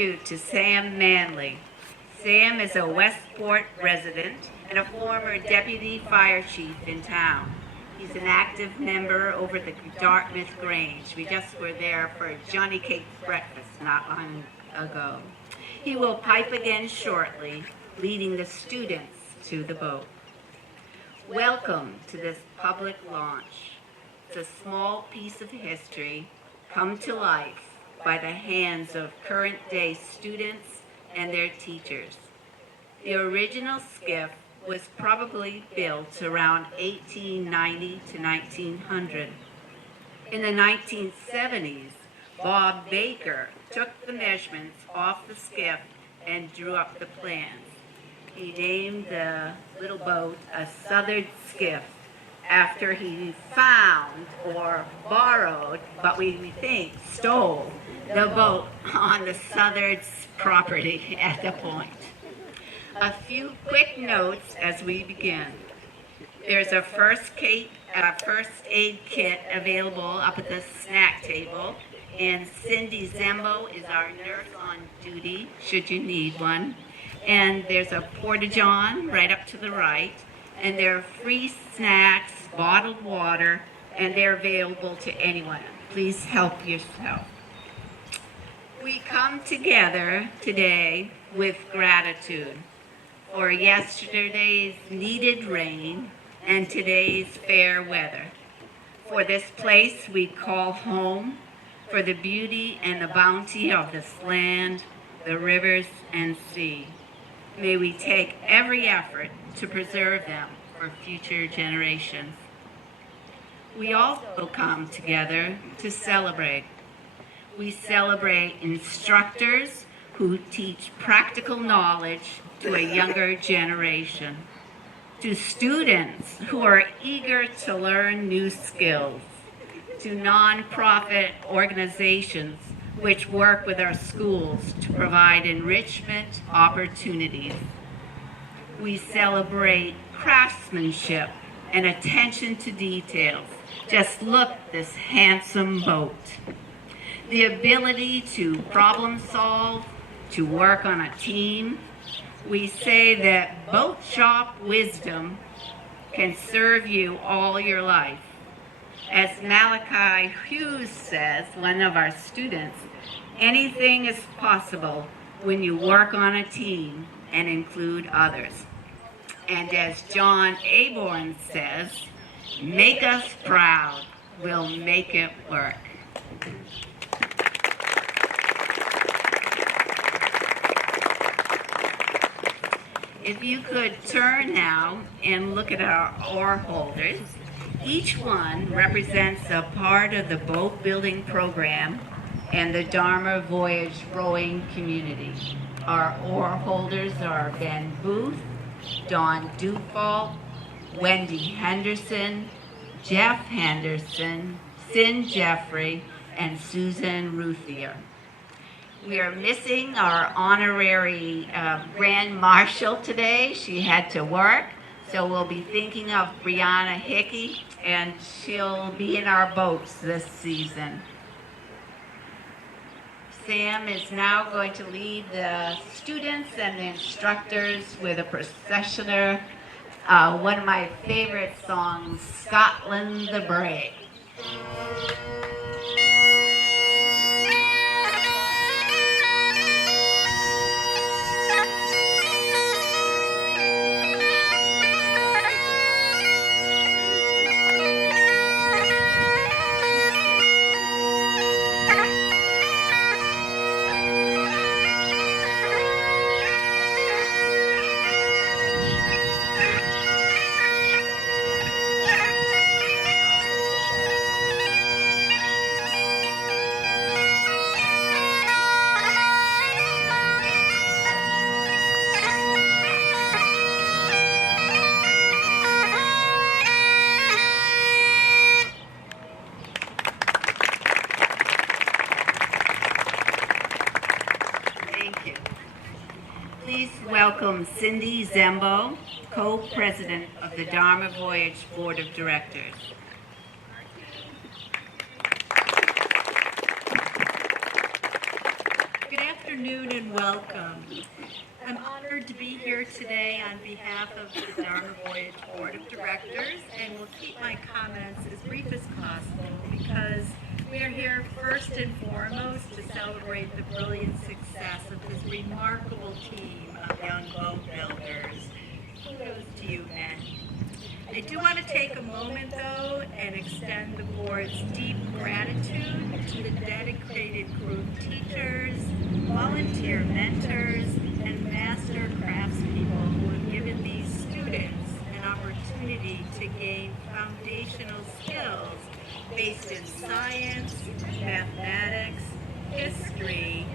you to Sam Manley. Sam is a Westport resident and a former deputy fire chief in town. He's an active member over at the Dartmouth Grange. We just were there for Johnny Cake's breakfast not long ago. He will pipe again shortly, leading the students to the boat. Welcome to this public launch. It's a small piece of history come to life by the hands of current-day students and their teachers. The original skiff was probably built around 1890 to 1900. In the 1970s, Bob Baker took the measurements off the skiff and drew up the plans. He named the little boat a Southern skiff after he found or borrowed, but we think stole, the boat on the Southard's property at the point. A few quick notes as we begin. There's a first aid kit available up at the snack table, and Cindy Zembo is our nurse on duty, should you need one. And there's a porta-john right up to the right, and there are free snacks, bottled water, and they're available to anyone. Please help yourself. We come together today with gratitude for yesterday's needed rain and today's fair weather, for this place we call home, for the beauty and the bounty of this land, the rivers and sea. May we take every effort to preserve them for future generations. We also come together to celebrate. We celebrate instructors who teach practical knowledge to a younger generation, to students who are eager to learn new skills, to nonprofit organizations which work with our schools to provide enrichment opportunities. We celebrate craftsmanship and attention to details. Just look at this handsome boat. The ability to problem solve, to work on a team. We say that boat shop wisdom can serve you all your life. As Malachi Hughes says, one of our students, anything is possible when you work on a team and include others. And as John Aborn says, make us proud, we'll make it work. If you could turn now and look at our oar holders, each one represents a part of the boat building program and the Dharma Voyage rowing community. Our oar holders are Ben Booth, Dawn Dufault, Wendy Henderson, Jeff Henderson, Sin Jeffrey, and Susan Ruthier. We are missing our honorary Grand Marshal today. She had to work, so we'll be thinking of Brianna Hickey, and she'll be in our boats this season. Sam is now going to lead the students and the instructors with a processioner, one of my favorite songs, Scotland the Brave. Welcome Cindy Zembo, co-president of the Dharma Voyage Board of Directors. Good afternoon and welcome. I'm honored to be here today on behalf of the Dharma Voyage Board of Directors, and will keep my comments as brief as possible because we are here first and foremost to celebrate the brilliant success of this remarkable team of young boat builders. Kudos to you, men. I do want to take a moment, though, and extend the board's deep gratitude to the dedicated group teachers, volunteer mentors, and master craftspeople who have given these students an opportunity to gain foundational skills based in science, mathematics, history,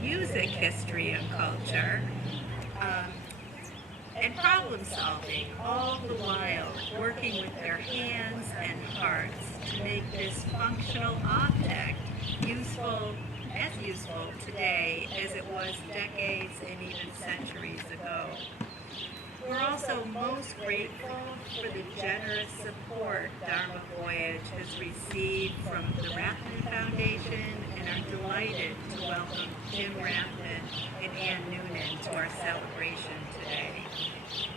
music history and culture, and problem solving, all the while working with their hands and hearts to make this functional object as useful today as it was decades and even centuries ago. We're also most grateful for the generous support Dharma Voyage has received from the Rathman Foundation and are delighted to welcome Jim Rathman and Ann Noonan to our celebration today.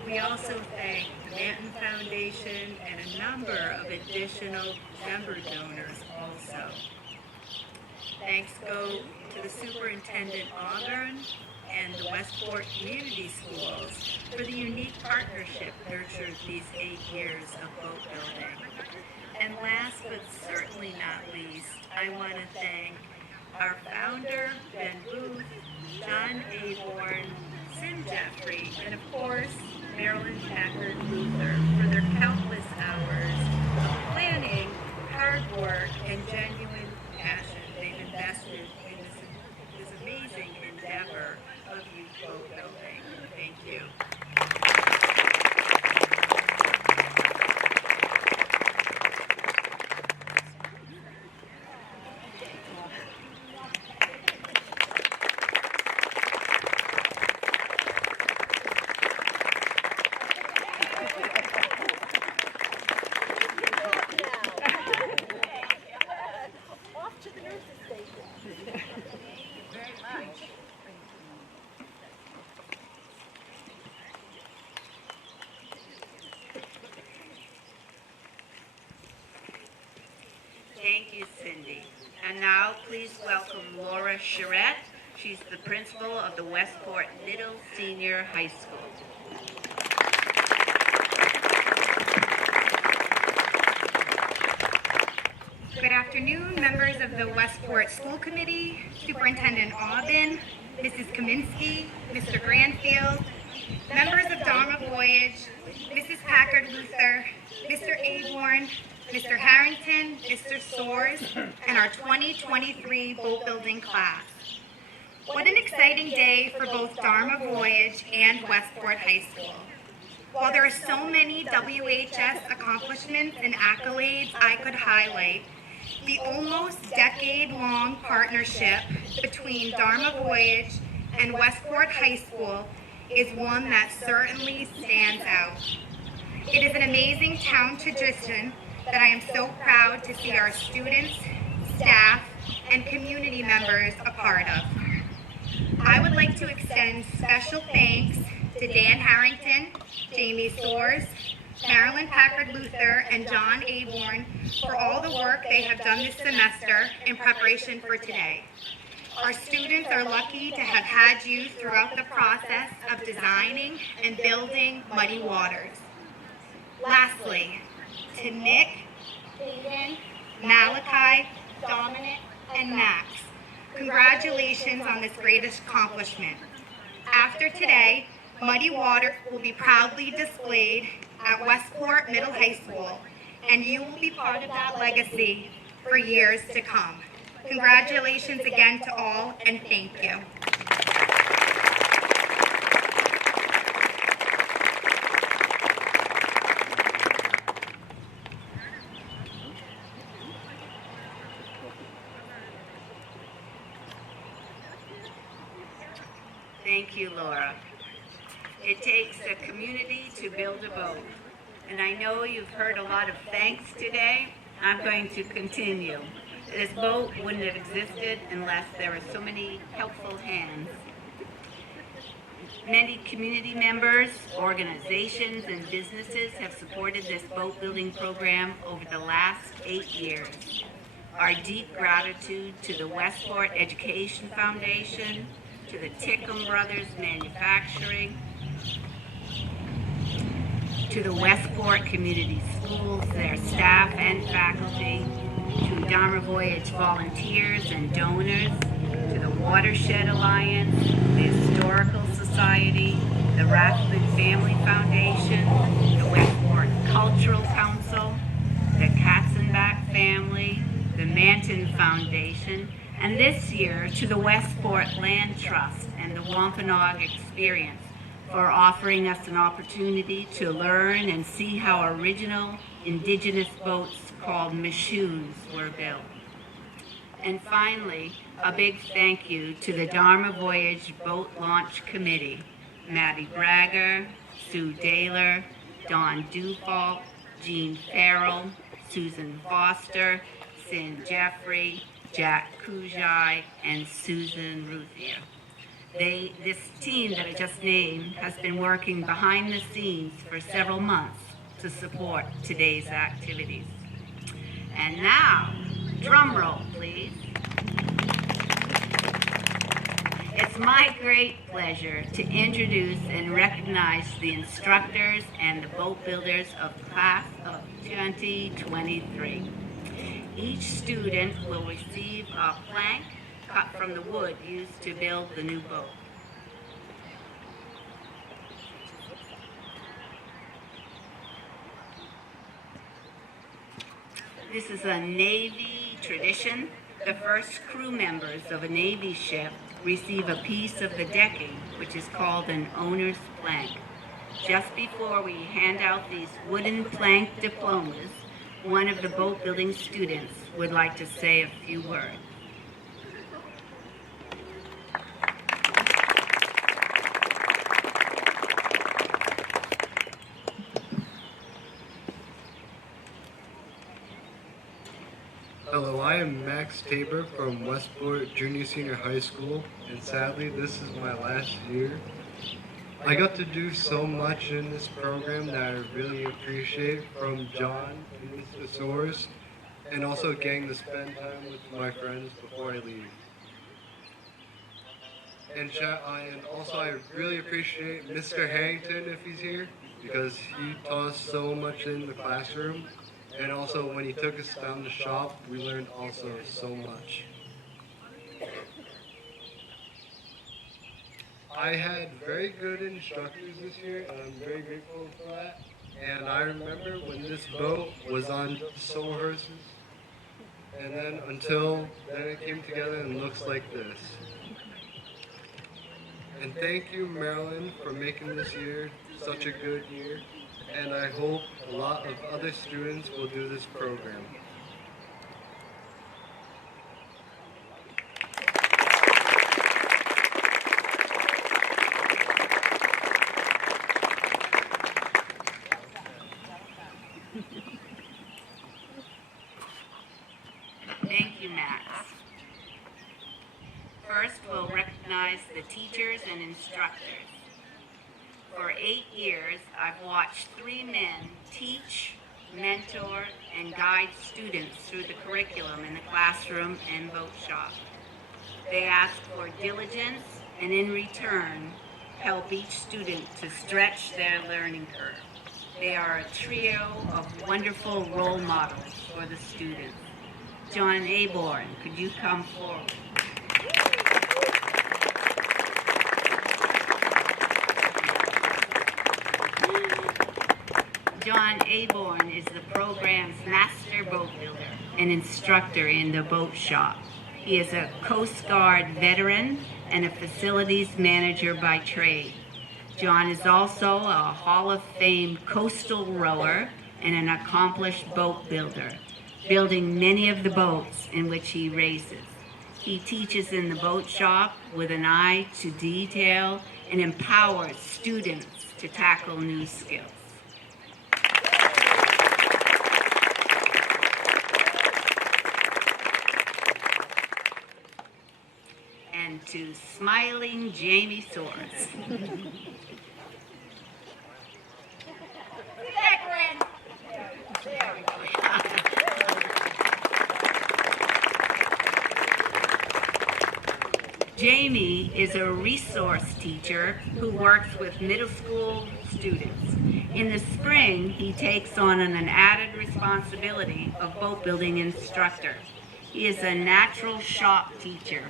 We also thank the Manton Foundation and a number of additional member donors also. Thanks go to the Superintendent Auburn and the Westport Community Schools for the unique partnership nurtured these 8 years of boat building. And last but certainly not least, I want to thank our founder, Ben Booth, John Aborn, Sim Jeffrey, and of course, Marilyn Packard Luther for their countless hours of planning, hard work, and genuine passion they've invested in this amazing endeavor of youth boat building. Thank you. Thank you, Cindy. And now please welcome Laura Charette. She's the principal of the Westport Middle Senior High School. Good afternoon, members of the Westport School Committee, Superintendent Aubin, Mrs. Kaminsky, Mr. Granfield, members of Dharma Voyage, Mrs. Packard Luther, Mr. Aborn, Mr. Harrington, Mr. Soares, and our 2023 boat building class. What an exciting day for both Dharma Voyage and Westport High School. While there are so many WHS accomplishments and accolades I could highlight, the almost decade-long partnership between Dharma Voyage and Westport High School is one that certainly stands out. It is an amazing town tradition that I am so proud to see our students, staff, and community members a part of. I would like to extend special thanks to Dan Harrington, Jamie Soares, Marilyn Packard Luther, and John Aborn for all the work they have done this semester in preparation for today. Our students are lucky to have had you throughout the process of designing and building Muddy Waters. Lastly, to Nick, Hayden, Malachi, Dominic, and Max, congratulations on this great accomplishment. After today, Muddy Waters will be proudly displayed at Westport Middle High School, and you will be part of that legacy for years to come. Congratulations again to all, and thank you. Thank you, Laura. It takes a community to build a boat. And I know you've heard a lot of thanks today. I'm going to continue. This boat wouldn't have existed unless there were so many helpful hands. Many community members, organizations, and businesses have supported this boat building program over the last 8 years. Our deep gratitude to the Westport Education Foundation, to the Tickham Brothers Manufacturing, to the Westport Community Schools, their staff and faculty, to Dharma Voyage volunteers and donors, to the Watershed Alliance, the Historical Society, the Rathbun Family Foundation, the Westport Cultural Council, the Katzenbach family, the Manton Foundation, and this year to the Westport Land Trust and the Wampanoag Experience for offering us an opportunity to learn and see how original indigenous boats called Mishoos were built. And finally, a big thank you to the Dharma Voyage Boat Launch Committee, Maddie Bragger, Sue Daler, Don Dufault, Jean Farrell, Susan Foster, Sin Jeffrey, Jack Kujai, and Susan Ruthier. This team that I just named has been working behind the scenes for several months to support today's activities. And now, drum roll, please. It's my great pleasure to introduce and recognize the instructors and the boat builders of the class of 2023. Each student will receive a plank cut from the wood used to build the new boat. This is a Navy tradition. The first crew members of a Navy ship receive a piece of the decking, which is called an owner's plank. Just before we hand out these wooden plank diplomas, one of the boat building students would like to say a few words. Hello, I am Max Tabor from Westport Junior Senior High School, and sadly this is my last year. I got to do so much in this program that I really appreciate, from John and Mr. Soares, and also getting to spend time with my friends before I leave. And also I really appreciate Mr. Harrington if he's here, because he taught us so much in the classroom. And also, when he took us down the shop, we learned also so much. I had very good instructors this year, and I'm very grateful for that. And I remember when this boat was on Solarhorses, and then it came together and looks like this. And thank you, Marilyn, for making this year such a good year. And I hope a lot of other students will do this program. Thank you, Max. First, we'll recognize the teachers and instructors. For 8 years, I've watched 3 men teach, mentor, and guide students through the curriculum in the classroom and boat shop. They ask for diligence and in return, help each student to stretch their learning curve. They are a trio of wonderful role models for the students. John Aborn, could you come forward? John Aborn is the program's master boat builder and instructor in the boat shop. He is a Coast Guard veteran and a facilities manager by trade. John is also a Hall of Fame coastal rower and an accomplished boat builder, building many of the boats in which he races. He teaches in the boat shop with an eye to detail and empowers students to tackle new skills. to Smiling Jamie Swords. Jamie is a resource teacher who works with middle school students. In the spring, he takes on an added responsibility of boat building instructor. He is a natural shop teacher,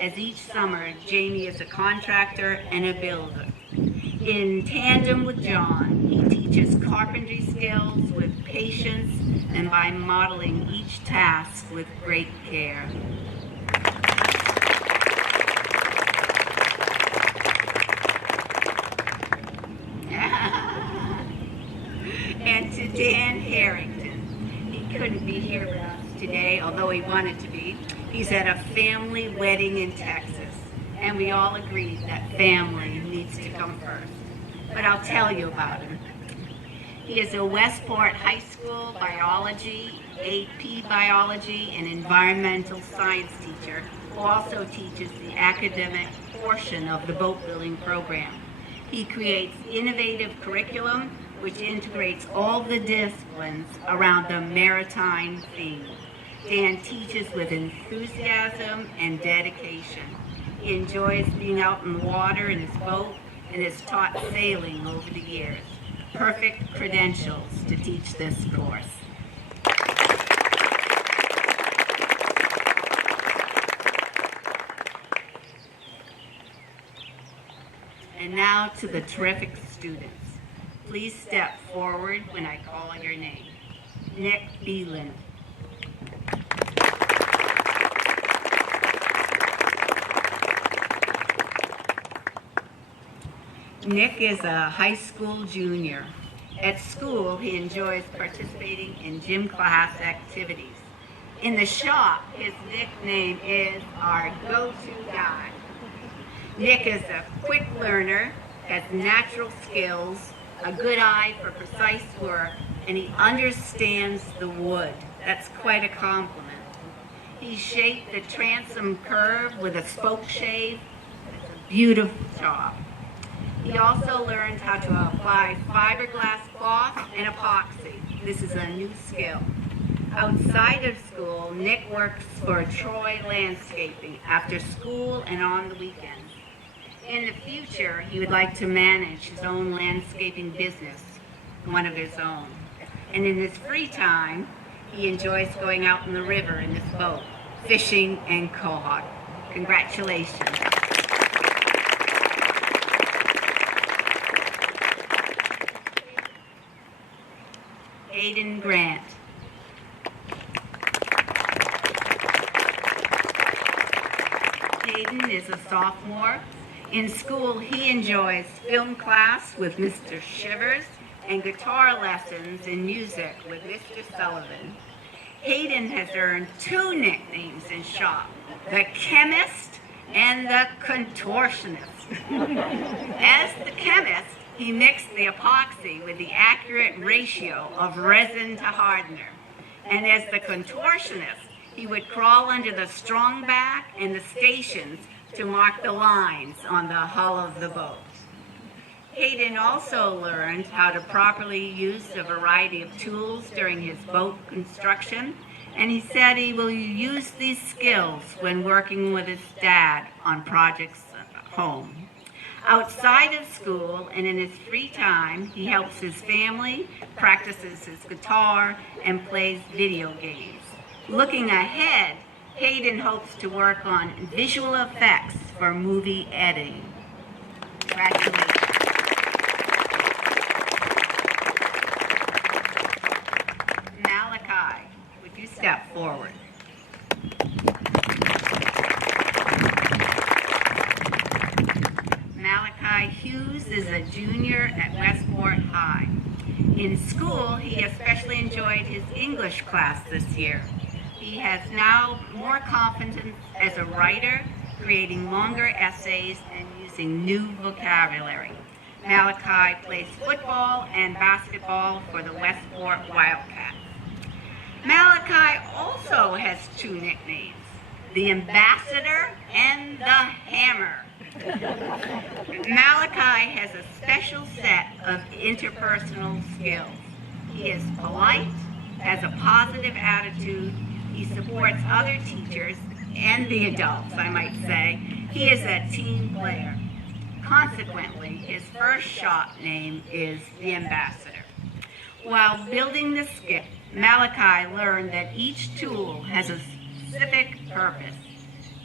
as each summer Jamie is a contractor and a builder. In tandem with John, he teaches carpentry skills with patience and by modeling each task with great care. And to Dan Harrington. He couldn't be here with us today, although he wanted to be. He's at a family wedding in Texas, and we all agreed that family needs to come first. But I'll tell you about him. He is a Westport High School biology, AP biology, and environmental science teacher who also teaches the academic portion of the boat building program. He creates innovative curriculum which integrates all the disciplines around the maritime theme. Dan teaches with enthusiasm and dedication. He enjoys being out in the water in his boat and has taught sailing over the years. Perfect credentials to teach this course. And now to the terrific students. Please step forward when I call your name. Nick Beeland. Nick is a high school junior. At school, he enjoys participating in gym class activities. In the shop, his nickname is our go-to guy. Nick is a quick learner, has natural skills, a good eye for precise work, and he understands the wood. That's quite a compliment. He shaped the transom curve with a spoke shave. It's a beautiful job. He also learned how to apply fiberglass cloth and epoxy. This is a new skill. Outside of school, Nick works for Troy Landscaping after school and on the weekends. In the future, he would like to manage his own landscaping business, one of his own. And in his free time, he enjoys going out in the river in his boat, fishing and quahog. Congratulations. Hayden Grant. Hayden is a sophomore. In school, he enjoys film class with Mr. Shivers and guitar lessons in music with Mr. Sullivan. Hayden has earned 2 nicknames in shop, the chemist and the contortionist. As the chemist, he mixed the epoxy with the accurate ratio of resin to hardener. And as the contortionist, he would crawl under the strong back and the stations to mark the lines on the hull of the boat. Hayden also learned how to properly use a variety of tools during his boat construction, and he said he will use these skills when working with his dad on projects at home. Outside of school and in his free time, he helps his family, practices his guitar, and plays video games. Looking ahead, Hayden hopes to work on visual effects for movie editing. Congratulations. Malachi, would you step forward? Malachi Hughes is a junior at Westport High. In school, he especially enjoyed his English class this year. He has now more confidence as a writer, creating longer essays and using new vocabulary. Malachi plays football and basketball for the Westport Wildcats. Malachi also has 2 nicknames, the ambassador and the hammer. Malachi has a special set of interpersonal skills. He is polite, has a positive attitude, he supports other teachers and the adults, I might say. He is a team player. Consequently, his first shop name is the Ambassador. While building the skip, Malachi learned that each tool has a specific purpose.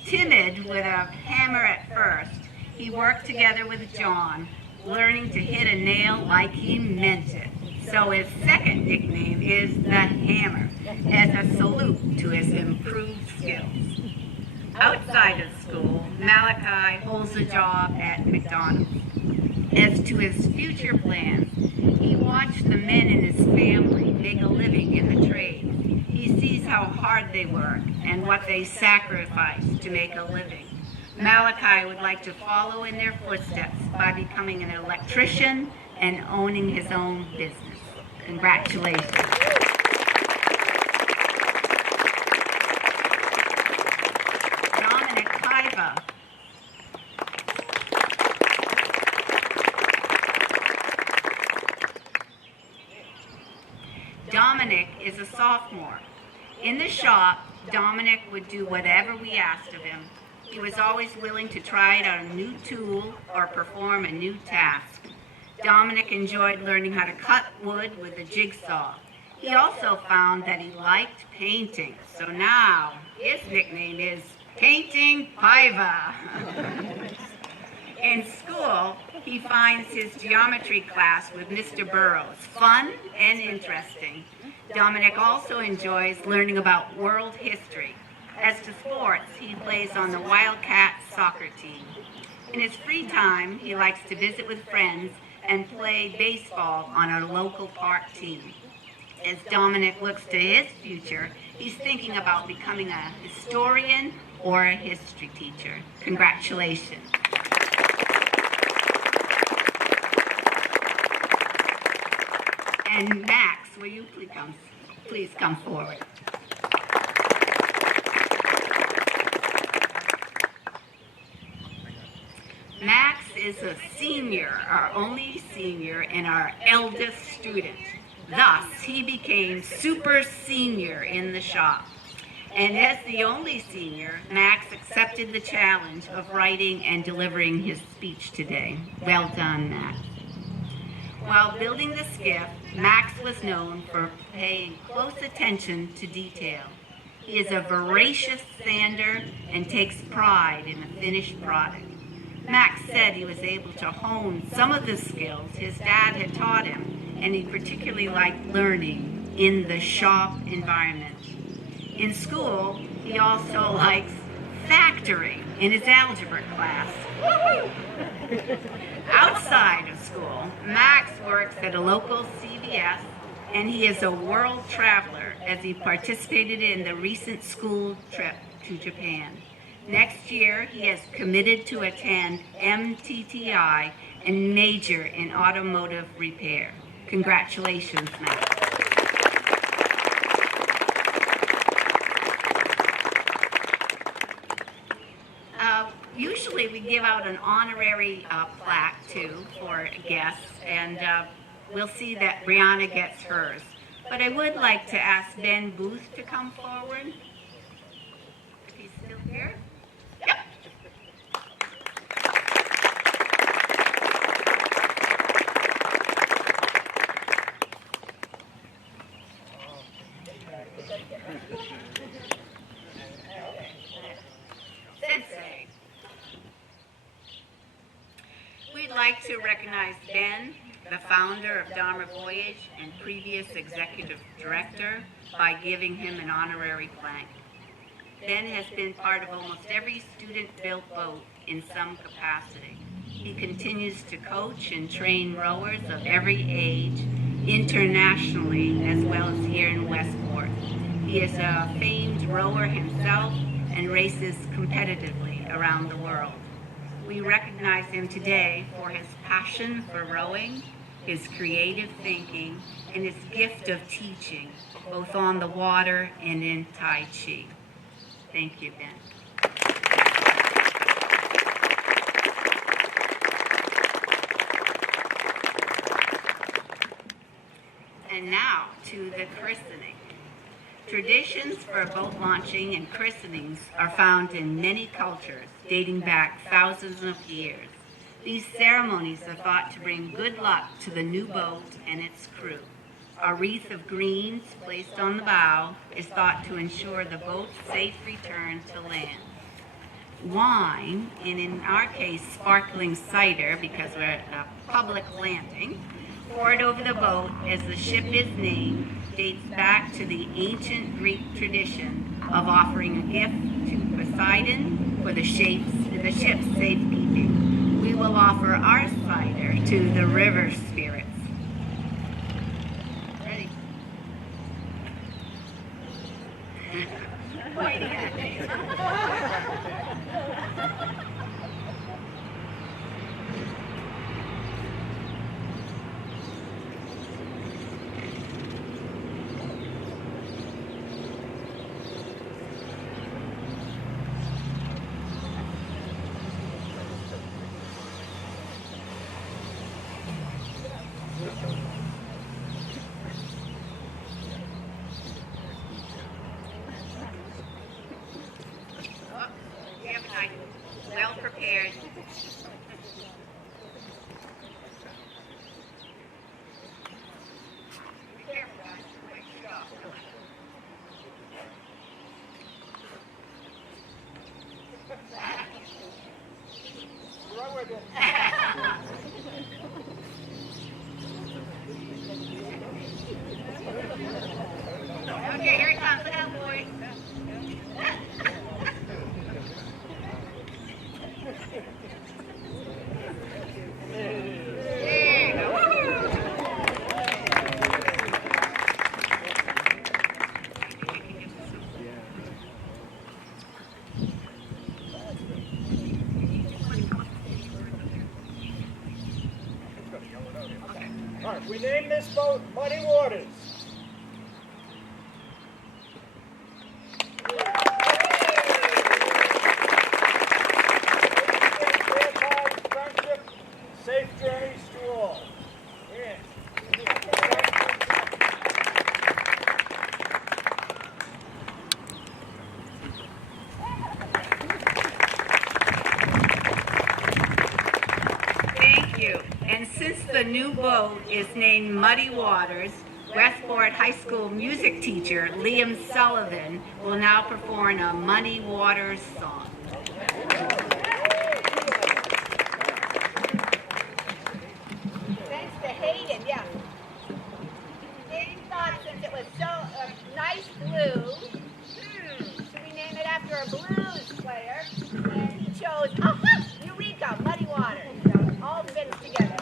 Timid with a hammer at first, he worked together with John, learning to hit a nail like he meant it. So his second nickname is the Hammer, as a salute to his improved skills. Outside of school, Malachi holds a job at McDonald's. As to his future plans, he watched the men in his family make a living in the trade. He sees how hard they work and what they sacrifice to make a living. Malachi would like to follow in their footsteps by becoming an electrician and owning his own business. Congratulations. Dominic Paiva. Dominic is a sophomore. In the shop, Dominic would do whatever we asked of him. He was always willing to try out a new tool or perform a new task. Dominic enjoyed learning how to cut wood with a jigsaw. He also found that he liked painting, so now his nickname is Painting Paiva. In school, he finds his geometry class with Mr. Burrows fun and interesting. Dominic also enjoys learning about world history. As to sports, he plays on the Wildcat soccer team. In his free time, he likes to visit with friends and play baseball on our local park team. As Dominic looks to his future, he's thinking about becoming a historian or a history teacher. Congratulations. And Max, will you please come forward? Max is a senior, our only senior, and our eldest student. Thus, he became super senior in the shop. And as the only senior, Max accepted the challenge of writing and delivering his speech today. Well done, Max. While building the skiff, Max was known for paying close attention to detail. He is a voracious sander and takes pride in the finished product. Max said he was able to hone some of the skills his dad had taught him, and he particularly liked learning in the shop environment. In school, he also likes factoring in his algebra class. Outside of school, Max works at a local CVS, and he is a world traveler as he participated in the recent school trip to Japan. Next year, he has committed to attend MTTI and major in automotive repair. Congratulations, Max. Usually we give out an honorary plaque too for guests, and we'll see that Brianna gets hers. But I would like to ask Ben Booth to come forward, if he's still here. Yep. Sensei. We'd like to recognize Ben, the founder of Dharma Voyage and previous executive director, by giving him an honorary plaque. Ben has been part of almost every student-built boat in some capacity. He continues to coach and train rowers of every age, internationally as well as here in Westport. He is a famed rower himself and races competitively around the world. We recognize him today for his passion for rowing, his creative thinking, and his gift of teaching, both on the water and in Tai Chi. Thank you, Ben. And now to the christening. Traditions for boat launching and christenings are found in many cultures dating back thousands of years. These ceremonies are thought to bring good luck to the new boat and its crew. A wreath of greens placed on the bow is thought to ensure the boat's safe return to land. Wine, and in our case sparkling cider because we're at a public landing, poured over the boat as the ship is named, dates back to the ancient Greek tradition of offering a gift to Poseidon for the ship's safekeeping. We will offer our cider to the river spirits. Ready? Pointing at me. Well prepared. Be careful, guys. Quick stop. Okay, here it comes. Look out, boys. There you go. All right, we named this boat Muddy Waters. Friendship, safe journeys to all. Yeah. Thank you. And since the new boat is named Muddy Waters, Westport High School music teacher Liam Sullivan will now perform a Muddy Waters song. Thanks to Hayden, yeah. Hayden thought since it was so nice blue, should we name it after a blues player? And he chose, Eureka, Muddy Waters. So all fits together.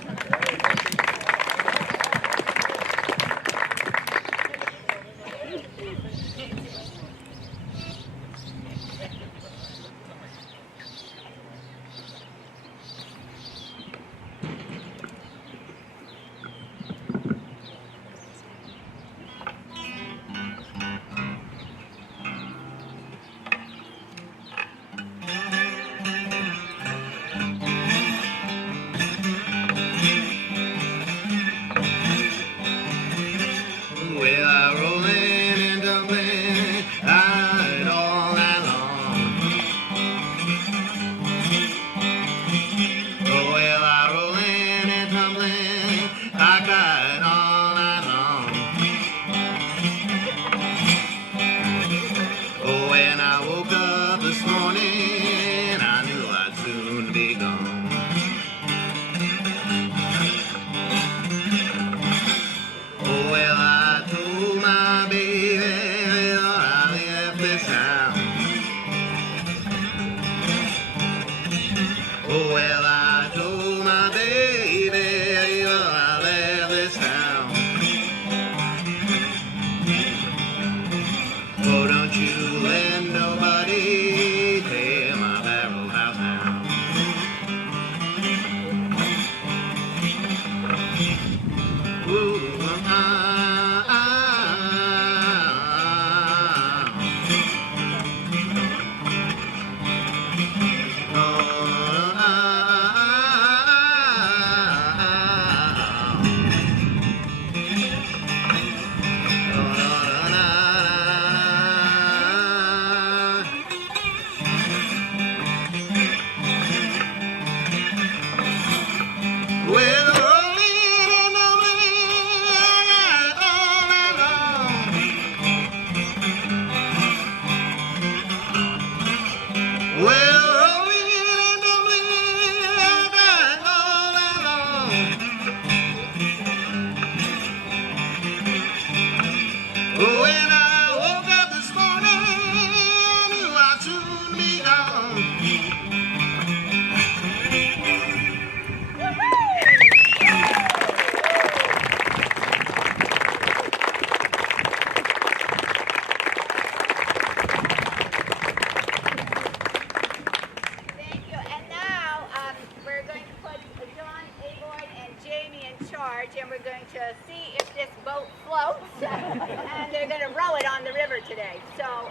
and we're going to see if this boat floats. And they're going to row it on the river today. So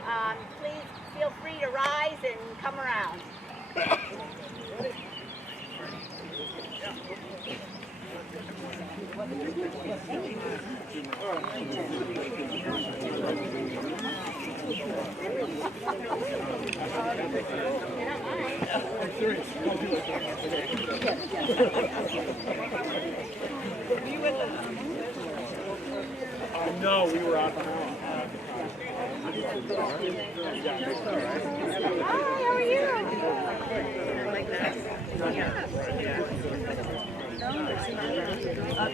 please feel free to rise and come around. No, we were out of town. Hi, how are you?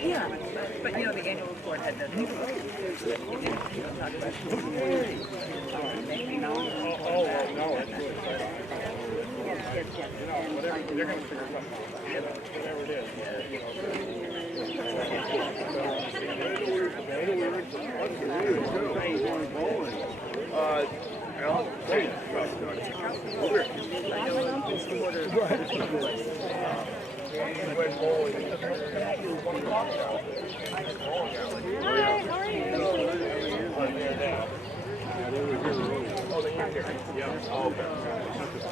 Yeah, but you know, the annual report had the. Oh, no, it's really whatever, they're going to figure something out. Whatever it is.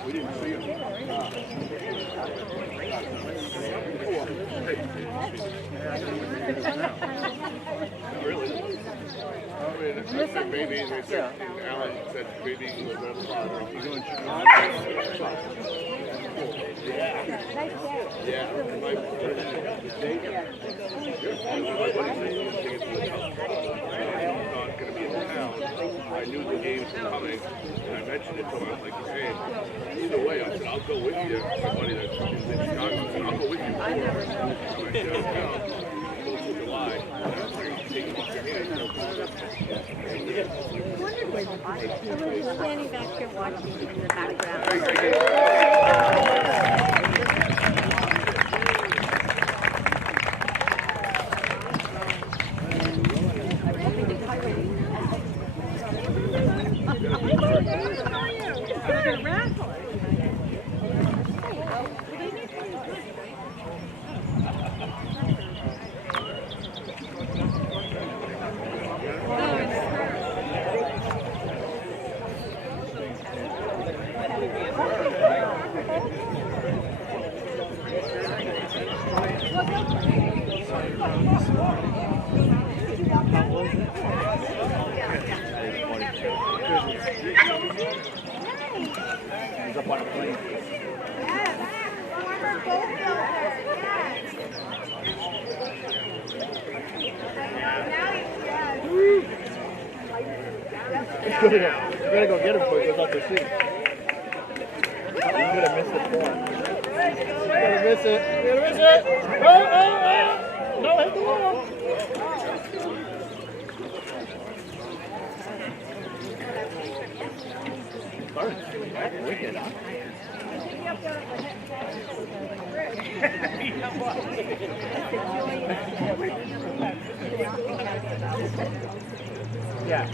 We didn't see him. Really? I mean, I said maybe, and they said, and Alan said maybe he was not father. He's going to Chicago. Yeah. My not going to be in town. I knew the games were coming, and I mentioned it to him. Like, hey, either way, I said, I'll go with you. My buddy that's in Chicago, I said, I'll go with you. And I showed him, go to July. Take it off your hand. I was standing back here watching in the background. He's up on a plane. You're gonna go get him before he goes off the seat. You're gonna miss the point. You're gonna miss it. You're gonna miss it. Oh! No, hit the wall. Wicked, huh? Yeah.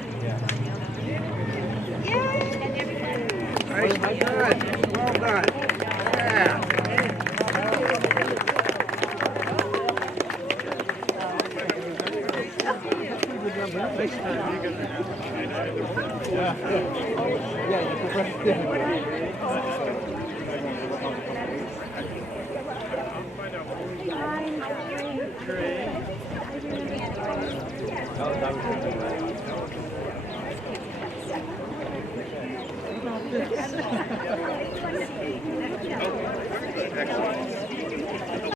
Nice, good. Well done. Yeah. Next time you can. Yeah, you Excellent.